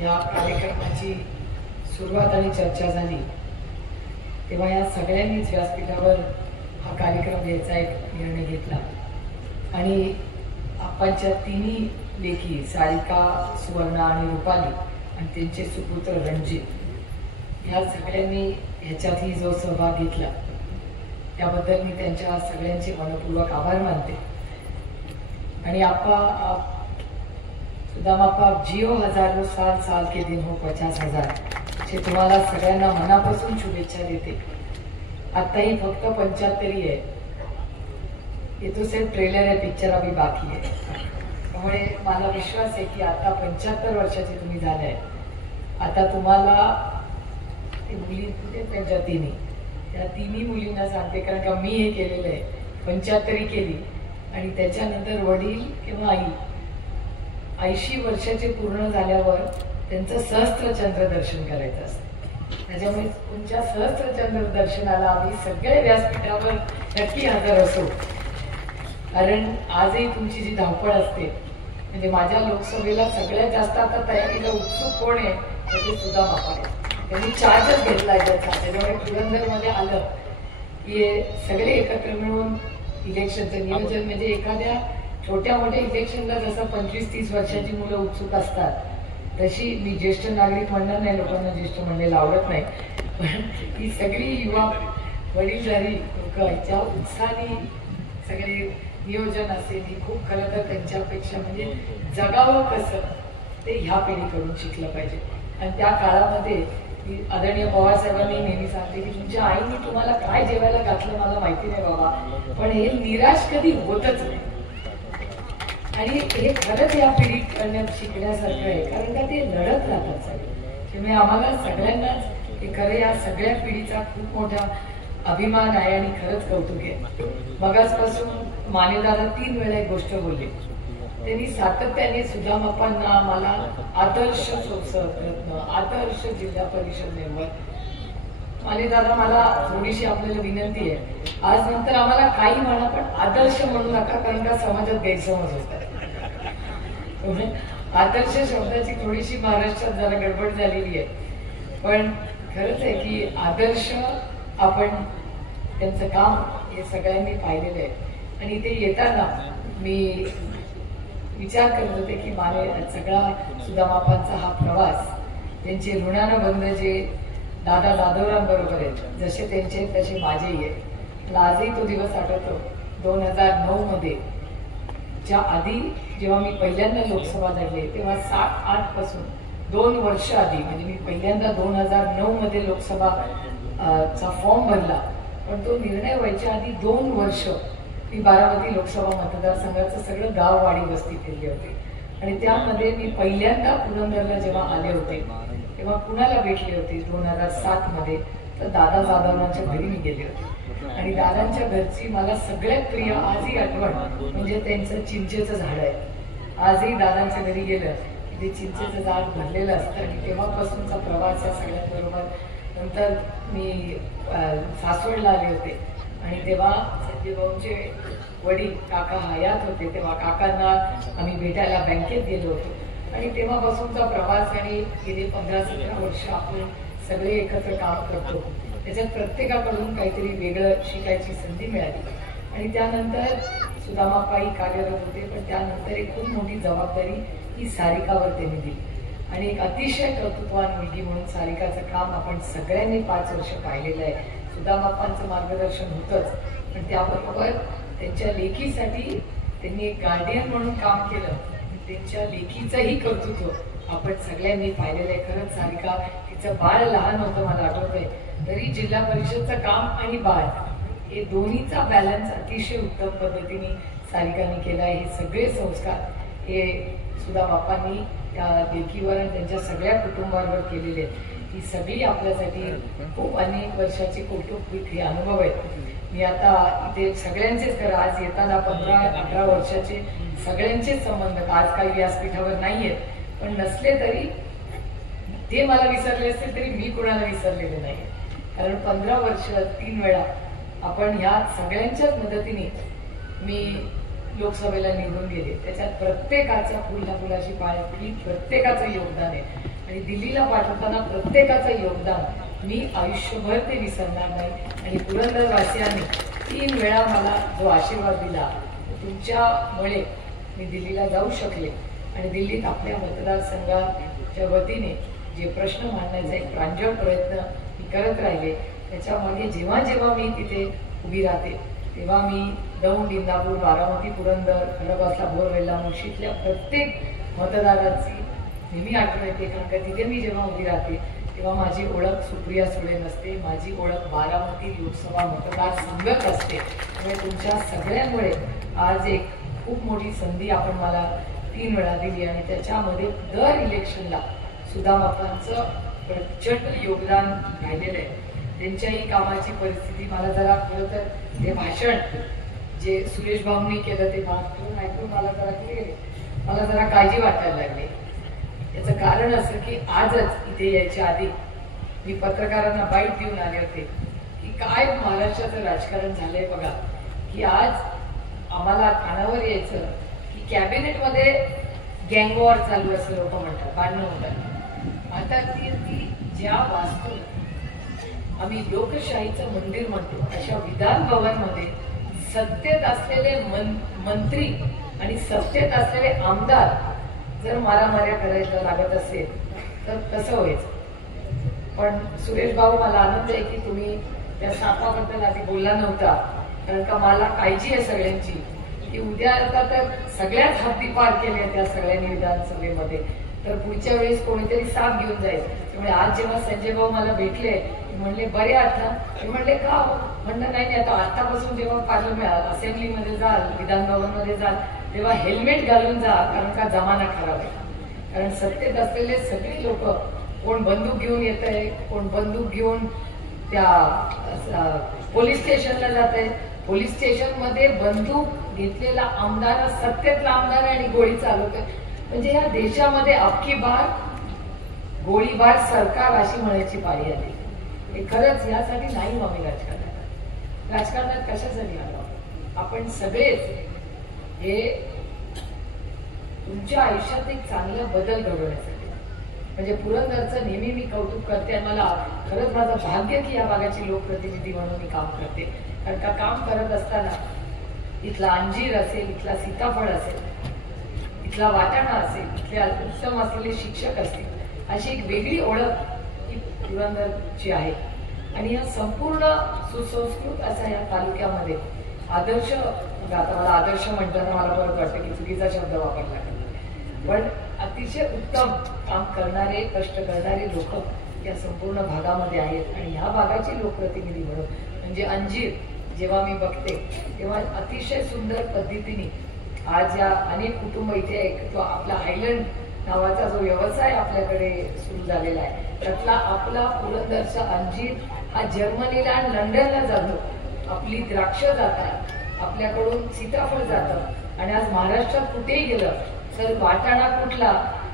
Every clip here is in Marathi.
या कार्यक्रमाची सुरुवात आणि चर्चा झाली तेव्हा या सगळ्यांनीच व्यासपीठावर हा कार्यक्रम घ्यायचा एक निर्णय घेतला आणि आपांच्या तिन्ही लेकी सारिका, सुवर्णा आणि रुपाली आणि त्यांचे सुपुत्र रणजित या सगळ्यांनी ह्याच्यातही जो सहभाग घेतला त्याबद्दल मी त्यांच्या सगळ्यांचे मनपूर्वक आभार मानते। आणि सुदाम आपा जियो हजारों साल साल के दिन हो 50,000 हे तुम्हाला सगळ्यांना मनापासून शुभेच्छा देते। आताही फक्त 75 है, ये तो सिर्फ ट्रेलर है, पिक्चर अभी बाकी है। त्यामुळे मला विश्वास आहे की आता 75 वर्षाचे तुम्ही झाले, आता तुम्हाला मुली त्यांच्या तिन्ही मुलींना सांगते, कारण का मी हे केलेलं आहे, 75 केली आणि त्याच्यानंतर वडील किंवा आई 80 वर्षाचे पूर्ण झाल्यावर त्यांचं सहस्त्रचंद्र दर्शन करायचं असतं। त्याच्यामुळे तुमच्या सहस्त्रचंद्र दर्शनाला आम्ही सगळे व्यासपीठावर नक्की हजर असू, कारण आजही तुमची जी धावपळ असते, म्हणजे माझ्या लोकसभेला सगळ्यात जास्त आता तयारीला उत्सुक कोण आहे तर ते सुदाम आपा आहे। त्यांनी चार्जच घेतला त्याचा, त्याच्यामुळे पुरंदरमध्ये आलं की सगळे एकत्र मिळून इलेक्शनचं नियोजन, म्हणजे एखाद्या छोट्या मोठ्या इलेक्शनला जसं 25-30 वर्षाची मुलं उत्सुक असतात तशी मी ज्येष्ठ नागरिक म्हणणार नाही, लोकांना ज्येष्ठ म्हणलेलं आवडत नाही, पण ही सगळी युवा वडीलधारी लोक ज्या उत्साहाने सगळे नियोजन असेल ही खूप खरं तर त्यांच्यापेक्षा म्हणजे जगावं कसं ते ह्या पिढीकडून शिकलं पाहिजे। आणि त्या काळामध्ये आदरणीय पवार साहेबांनी नेहमी सांगते की तुमच्या आईने तुम्हाला काय जेवायला घातलं मला माहिती नाही बाबा, पण हे निराश कधी होतच नाही। आणि हे खरंच या पिढीत करण्यात शिकण्यासारखं आहे, कारण का ते लढत राहतात सगळे। त्यामुळे आम्हाला सगळ्यांनाच हे खरं या सगळ्या पिढीचा खूप मोठा अभिमान आहे आणि खरंच कौतुक आहे। मगाचपासून मानेदादा 3 वेळा एक गोष्ट बोलले, त्यांनी सातत्याने सुदाम अप्पांना मला आदर्श संसद रत्न, आदर्श जिल्हा परिषद मेंबर, मानेदादा मला थोडीशी आपल्याला विनंती आहे, आज नंतर आम्हाला काही म्हणा पण आदर्श म्हणू नका, कारण का समाजात गैरसमज होतात। आदर्श शब्दाची थोडीशी महाराष्ट्रात जरा गडबड झालेली आहे, पण खरंच आहे की आदर्श आपण त्यांचं काम हे सगळ्यांनी पाहिलेलं आहे। आणि ते येताना मी विचार करत होते की सगळा सुदाम अप्पांचा हा प्रवास, त्यांचे ऋणानं बंध जे दादा जाधवरांबरोबर आहेत, जसे त्यांचे तसे माझेही आहेत। मला आजही तो दिवस आठवतो 2009 मध्ये, च्या आधी जेव्हा मी पहिल्यांदा लोकसभा लढले तेव्हा 7-8 पासून 2 वर्ष आधी, म्हणजे मी पहिल्यांदा 2009 मध्ये लोकसभा चा फॉर्म भरला, पण तो निर्णय व्हायच्या आधी 2 वर्ष मी बारामती लोकसभा मतदारसंघाचं सगळं गाव वाडी वस्ती फिरले होते। आणि त्यामध्ये मी पहिल्यांदा पुरंदरला जेव्हा आले होते तेव्हा कुणाला भेटले होते 2007 मध्ये, तर दादा जाधवरांच्या घरी मी गेले होते। आणि दादांच्या घरची मला सगळ्यात प्रिय आजही आठवण म्हणजे त्यांचं चिंचेचं झाड आहे। आजही दादांच्या घरी गेलं की ते चिंचेचं झाड भरलेलं असतं आणि तेव्हापासूनचा प्रवास या सगळ्यांबरोबर। नंतर मी सासवडला आले होते आणि तेव्हा संजय भाऊंचे वडील काका हयात होते, तेव्हा काकांना आम्ही भेटायला बँकेत गेलो होतो आणि तेव्हापासूनचा प्रवास आणि गेले 15-17 वर्ष आपण सगळे एकत्र काम करतो, त्याच्यात प्रत्येकाकडून काहीतरी वेगळं शिकायची संधी मिळाली। आणि त्यानंतर सुदाम अप्पाही कार्यरत होते, पण त्यानंतर एक खूप मोठी जबाबदारी ही सारिकावर त्यांनी दिली आणि एक अतिशय कर्तृत्ववान मुलगी म्हणून सारिकाचं काम आपण सगळ्यांनी 5 वर्ष पाहिलेलं आहे। सुदाम अप्पांचं मार्गदर्शन होतंच, पण त्याबरोबर त्यांच्या लेखीसाठी त्यांनी एक गार्डियन म्हणून काम केलं, त्यांच्या लेखीचंही कर्तृत्व आपण सगळ्यांनी पाहिलेलं आहे। खरंच सारिका, तिचं बाळ लहान होतं मला आठवतंय, तरी जिल्हा परिषदचं काम आणि बाळ हे दोन्हीचा बॅलन्स अतिशय उत्तम पद्धतीने सारिकाने केला आहे। हे सगळे संस्कार हे सुदाम अप्पांनी त्या लेखीवर आणि त्यांच्या सगळ्या कुटुंबावर केलेले आहेत। ही सगळी आपल्यासाठी खूप अनेक वर्षाचे कौटुंबिक हे अनुभव आहेत। मी आता इथे सगळ्यांचेच खरं आज येताना 15-18 वर्षाचे सगळ्यांचेच संबंध आज काही व्यासपीठावर नाही आहेत, पण नसले तरी ते मला विसरले असते तरी मी कोणाला विसरलेले नाही, कारण 15 वर्ष 3 वेळा आपण ह्या सगळ्यांच्याच मदतीने मी लोकसभेला निवडून गेले। त्याच्यात प्रत्येकाचा फुलाची पाळी प्रत्येकाचं योगदान आहे। आणि दिल्लीला पाठवताना प्रत्येकाचं योगदान मी आयुष्यभर ते विसरणार नाही. आणि पुरंदरवासियांनी 3 वेळा मला जो आशीर्वाद दिला, तुमच्यामुळे मी दिल्लीला जाऊ शकले. आणि दिल्लीत आपल्या मतदारसंघाच्या वतीने जे प्रश्न मांडण्याचा एक प्रांजळ प्रयत्न मी करत राहिले, त्याच्यामागे जेव्हा जेव्हा मी तिथे उभी राहते तेव्हा मी दौंड, इंदापूर, बारामती, पुरंदर, खडकवासला, बोरवेल्ला, मुळशीतल्या प्रत्येक मतदाराची नेहमी आठवण येते. कारण का तिथे मी जेव्हा उभी राहते तेव्हा माझी ओळख सुप्रिया सुळे नसते, माझी ओळख बारामती लोकसभा मतदारसंघच असते. त्यामुळे तुमच्या सगळ्यांमुळे आज एक खूप मोठी संधी आपण मला 3 वेळा दिली. आणि त्याच्यामध्ये दर इलेक्शनला सुदामाप्पांचं प्रचंड योगदान राहिलेलं आहे. त्यांच्याही कामाची परिस्थिती मला जरा खरं तर हे भाषण जे सुरेश भाऊंनी केलं ते भाषण ऐकून मला जरा काळजी वाटायला लागली. याचं कारण असं की आजच इथे यायच्या आधी मी पत्रकारांना बाईट देऊन आले होते की काय महाराष्ट्राचं राजकारण झालंय बघा. की आज आम्हाला कानावर यायचं की कॅबिनेटमध्ये गँगवॉर चालू असं लोक म्हणतात, भांडणं होतात. आता ती ज्या वास्तू आम्ही लोकशाहीचं मंदिर म्हणतो अशा विधान भवनमध्ये सत्तेत असलेले मंत्री आणि सत्तेत असलेले आमदार जर मारामाऱ्या करायला लागत असेल तर कसं व्हायचं. पण सुरेश भाऊ, मला आनंद आहे की तुम्ही त्या सापाबद्दल आधी बोलला नव्हता. कारण का मला काळजी आहे सगळ्यांची की उद्या आता तर सगळ्याच हद्दी पार केल्या त्या सगळ्यांनी विधानसभेमध्ये, तर पुढच्या वेळेस कोणीतरी साप घेऊन जाईल. त्यामुळे आज जेव्हा संजय भाऊ मला भेटले म्हणले बरे आहात ना, मी म्हणले का. म्हणलं नाही आता आतापासून जेव्हा पार्लमेंट असेंब्लीमध्ये जाल, विधान भवनमध्ये जाल तेव्हा हेल्मेट घालून जा. कारण का जमाना खराब आहे. कारण सत्तेत असलेले सगळे लोक कोण बंदूक घेऊन येत आहे, कोण बंदूक घेऊन त्या पोलीस स्टेशनला जात आहे. पोलीस स्टेशन मध्ये बंदूक घेतलेला आमदार सत्तेतला आमदार आणि गोळी चालवतोय. म्हणजे या देशामध्ये अख्खी बार गोळीबार सरकार अशी म्हणायची पाळी आली. हे खरंच यासाठी नाही आम्ही राजकारणात कशासाठी आलो. आपण सगळेच हे तुमच्या आयुष्यात एक चांगला बदल घडवण्यासाठी. म्हणजे पुरंदरचं नेहमी मी कौतुक करते आणि मला खरंच माझं भाग्य की या भागाची लोकप्रतिनिधी म्हणून मी काम करते. कारण का काम करत असताना इथला अंजीर असेल, इथला सीताफळ असेल, इथला वाटाणा असेल, इथले उत्तम असलेले शिक्षक असतील, अशी एक वेगळी ओळख ही पुरंदरची आहे. आणि या संपूर्ण सुसंस्कृत असा या तालुक्यामध्ये आदर्श, आता मला आदर्श म्हणताना मला परत वाटतं की चुकीचा शब्द वापरला, पण अतिशय उत्तम काम करणारे, कष्ट करणारे लोक या संपूर्ण भागामध्ये आहेत. आणि ह्या भागाची लोकप्रतिनिधी म्हणून म्हणजे अंजीर जेव्हा मी बघते तेव्हा अतिशय सुंदर पद्धतीने आज या अनेक कुटुंब इथे एक तो आपला आयलंड नावाचा जो व्यवसाय आपल्याकडे सुरू झालेला आहे, त्यातला आपला पुरंदरचा अंजीर हा जर्मनीला आणि लंडनला जातो. आपली द्राक्ष जातात, आपल्याकडून सीताफळ जातं. आणि आज महाराष्ट्रात कुठेही गेलं तर वाटाणा कुठला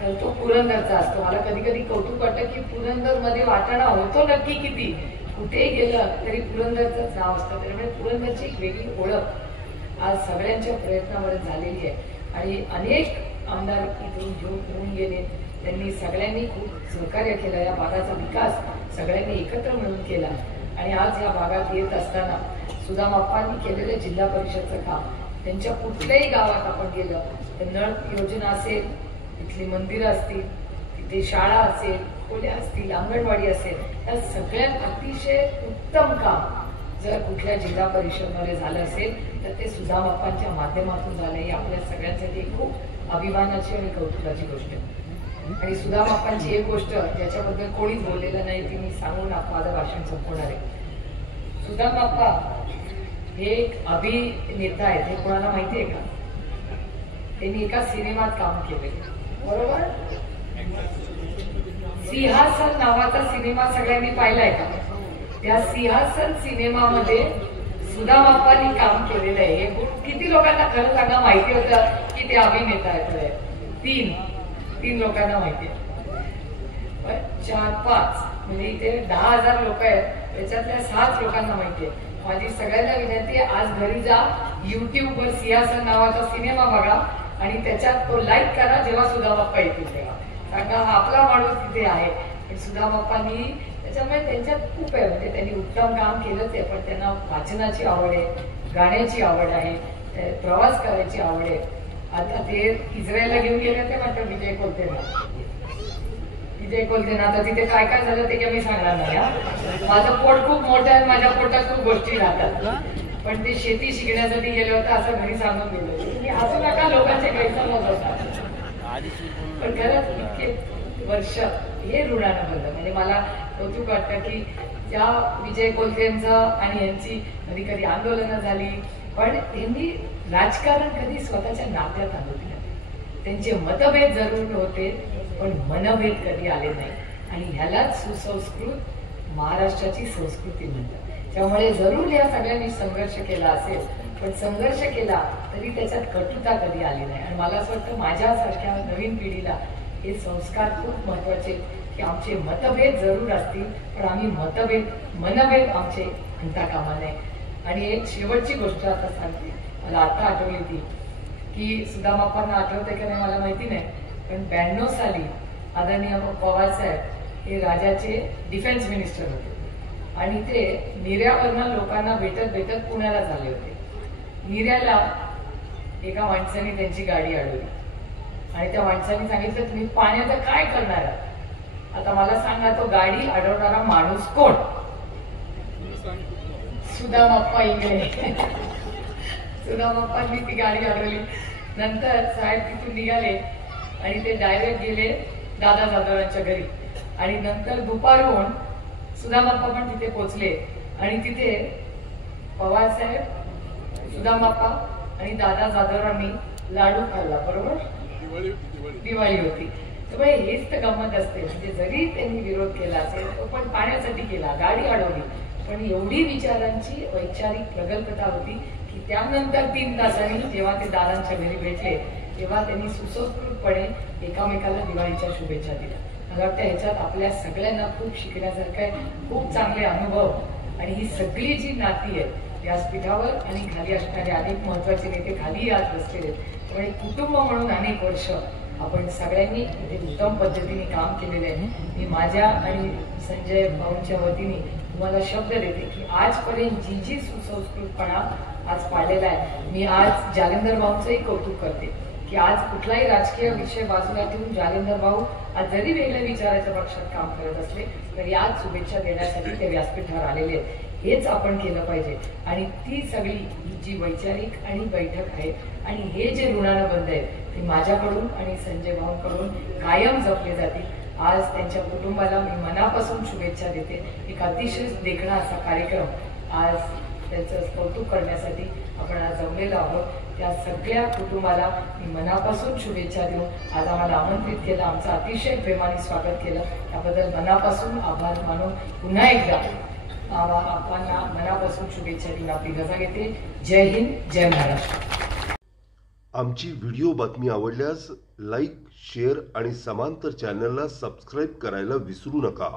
तर तो पुरंदरचा असतो. मला कधी कधी कौतुक वाटतं की पुरंदरमध्ये वाटाणा होतो नक्की किती, कुठेही गेलं तरी पुरंदरचंच नाव असतं. त्यामुळे पुरंदरची एक वेगळी ओळख आज सगळ्यांच्या प्रयत्नामुळे झालेली आहे. आणि अनेक आमदार इथून घेऊन गेले, त्यांनी सगळ्यांनी खूप सहकार्य केलं. या भागाचा विकास सगळ्यांनी एकत्र मिळून केला. आणि आज या भागात येत असताना सुदामाप्पांनी केलेलं जिल्हा परिषदचं काम, त्यांच्या कुठल्याही गावात आपण गेलं तर नळ योजना असेल, इथली मंदिरं असतील, तिथे शाळा असेल, खोल्या असतील, अंगणवाडी असेल, त्या सगळ्यात अतिशय उत्तम काम जर कुठल्या जिल्हा परिषदमध्ये झालं असेल तर ते सुदामाप्पांच्या माध्यमातून झालं. ही आपल्या सगळ्यांसाठी खूप अभिमानाची आणि कौतुकाची गोष्ट आहे. आणि सुदामाप्पांची एक गोष्ट ज्याच्याबद्दल कोणीच बोललेलं नाही ती मी सांगून माझं भाषण संपवणार आहे. सुदामाप्पा हे एक अभिनेता आहेत. हे कोणाला माहिती आहे का? त्यांनी एका सिनेमात काम केले, बरोबर? सिंहासन नावाचा सिनेमा सगळ्यांनी पाहिलाय का? त्या सिंहासन सिनेमामध्ये सुदामाप्पांनी काम केलेलं आहे. हे किती लोकांना खरं सांगा माहिती होतं की ते अभिनेता आहेत? तीन लोकांना माहिती आहे. 4-5 म्हणजे इथे 10,000 लोक आहेत, त्याच्यातल्या 6 लोकांना माहिती आहे. माझी सगळ्यांना विनंती आहे, आज घरी जा, युट्यूबवर सिंहासन नावाचा सिनेमा बघा आणि त्याच्यात तो लाईक करा जेव्हा सुदामाप्पा येतील तेव्हा. सांगा हा आपला माणूस तिथे आहे. पण सुधा बाप्पांनी त्याच्यामुळे त्यांच्यात खूप आहे, म्हणजे त्यांनी उत्तम काम केलंच आहे, पण त्यांना वाचनाची आवड आहे, गाण्याची आवड आहे, प्रवास करायची आवड आहे. आता ते इस्रायलला घेऊन गेले ते म्हणतात विजय कोलतेना. विजय कोलतेना आता तिथे काय काय झालं ते काही मी सांगणार नाही. माझं पोट खूप मोठं आहे, माझ्या पोटात खूप गोष्टी राहतात. पण ते शेती शिकण्यासाठी गेले होते असं घरी सांगून गेलो की असू नका, लोकांचे गैरसमज होतात. पण खरंच इतके वर्ष हे ऋणानं भरलं. म्हणजे मला कौतुक वाटतं की त्या विजय कोलतेंचं आणि यांची कधी कधी आंदोलनं झाली, पण त्यांनी राजकारण कधी स्वतःच्या नात्यात आणलं नाही. त्यांचे मतभेद जरूर होते, पण मनभेद कधी आले नाही. आणि ह्यालाच सुसंस्कृत महाराष्ट्राची संस्कृती म्हणतात. त्यामुळे जरूर या सगळ्यांनी संघर्ष केला असेल, पण संघर्ष केला तरी त्याच्यात कटुता कधी आली नाही. आणि मला असं वाटतं माझ्यासारख्या नवीन पिढीला हे संस्कार खूप महत्वाचे, की आमचे मतभेद जरूर असतील, पण आम्ही मनभेद आमचे म्हणता कामा नये. आणि एक शेवटची गोष्ट आता सांगते, मला आता आठवली ती, की सुधा बाप्पांना आठवते का नाही मला माहिती नाही, पण 92 साली आदरणीय पवार साहेब हे राज्याचे डिफेन्स मिनिस्टर होते आणि ते निर्यावरनं लोकांना भेटत पुण्याला झाले होते. निर्याला एका माणसाने त्यांची गाडी अडवली आणि त्या माणसाने सांगितलं तुम्ही पाण्याचं काय करणार आहात? आता मला सांगा, तो गाडी अडवणारा माणूस कोण? सुधा बाप्पा इंगळे. सुधा बाप्पांनी ती गाडी अडवली. नंतर साहेब तिथून निघाले आणि ते डायरेक्ट गेले दादा जाधवांच्या घरी. आणि नंतर दुपारहून सुधा बाप्पा पण तिथे पोहोचले आणि तिथे पवार साहेब, सुधा बाप्पा आणि दादा जाधवरांनी लाडू खाल्ला. बरोबर, दिवाळी होती. त्यामुळे हेच तर गंमत असते. म्हणजे जरी त्यांनी विरोध केला असेल, तो पण पाण्यासाठी केला, गाडी अडवली, पण एवढी विचारांची वैचारिक प्रगल्भता होती की त्यानंतर 3 तासांनी जेव्हा ते दादांच्या घरी भेटले, तेव्हा त्यांनी सुसंस्कृतपणे एकामेकाला दिवाळीच्या शुभेच्छा दिल्या. मला वाटतं ह्याच्यात आपल्या सगळ्यांना खूप शिकण्यासारखं आहे, खूप चांगले अनुभव. आणि ही सगळी जी नाती आहेत व्यासपीठावर आणि खाली असणारे अनेक महत्वाचे नेते खाली आज बसलेले आहेत. त्यामुळे कुटुंब म्हणून अनेक वर्ष आपण सगळ्यांनी इथे उत्तम पद्धतीने काम केलेले आहे. मी माझ्या आणि संजय भाऊंच्या वतीने तुम्हाला शब्द देते की आजपर्यंत जी सुसंस्कृतपणा आज पाळलेला आहे, मी आज जालिंदर भाऊंचंही कौतुक करते की आज कुठलाही राजकीय विषय बाजूला ठेवून जालिंदर भाऊ आज जरी वेगळ्या विचाराच्या पक्षात काम करत असले तरी आज शुभेच्छा देण्यासाठी ते व्यासपीठावर आलेले आहेत. हेच आपण केलं पाहिजे. आणि ती सगळी जी वैचारिक आणि बैठक आहे आणि हे जे ऋणानं बंद आहेत ते माझ्याकडून आणि संजय भाऊंकडून कायम जपले जातील. आज त्यांच्या कुटुंबाला मी मनापासून शुभेच्छा देते. एक अतिशय देखणा असा कार्यक्रम आज त्यांचं कौतुक करण्यासाठी आपण आज जमलेलो आहोत. त्या सगळ्या कुटुंबाला मी मनापासून शुभेच्छा देऊन आज आम्हाला आमंत्रित केलं, आमचं अतिशय प्रेमाने स्वागत केलं, त्याबद्दल मनापासून आभार मानून पुन्हा एकदा आपल्याला मनापासून शुभेच्छा देऊन आपली रजा घेते. जय हिंद, जय महाराष्ट्र. आमची व्हिडिओ बातमी आवडल्यास लाईक, शेअर आणि समांतर चॅनलला सबस्क्राईब करायला विसरू नका.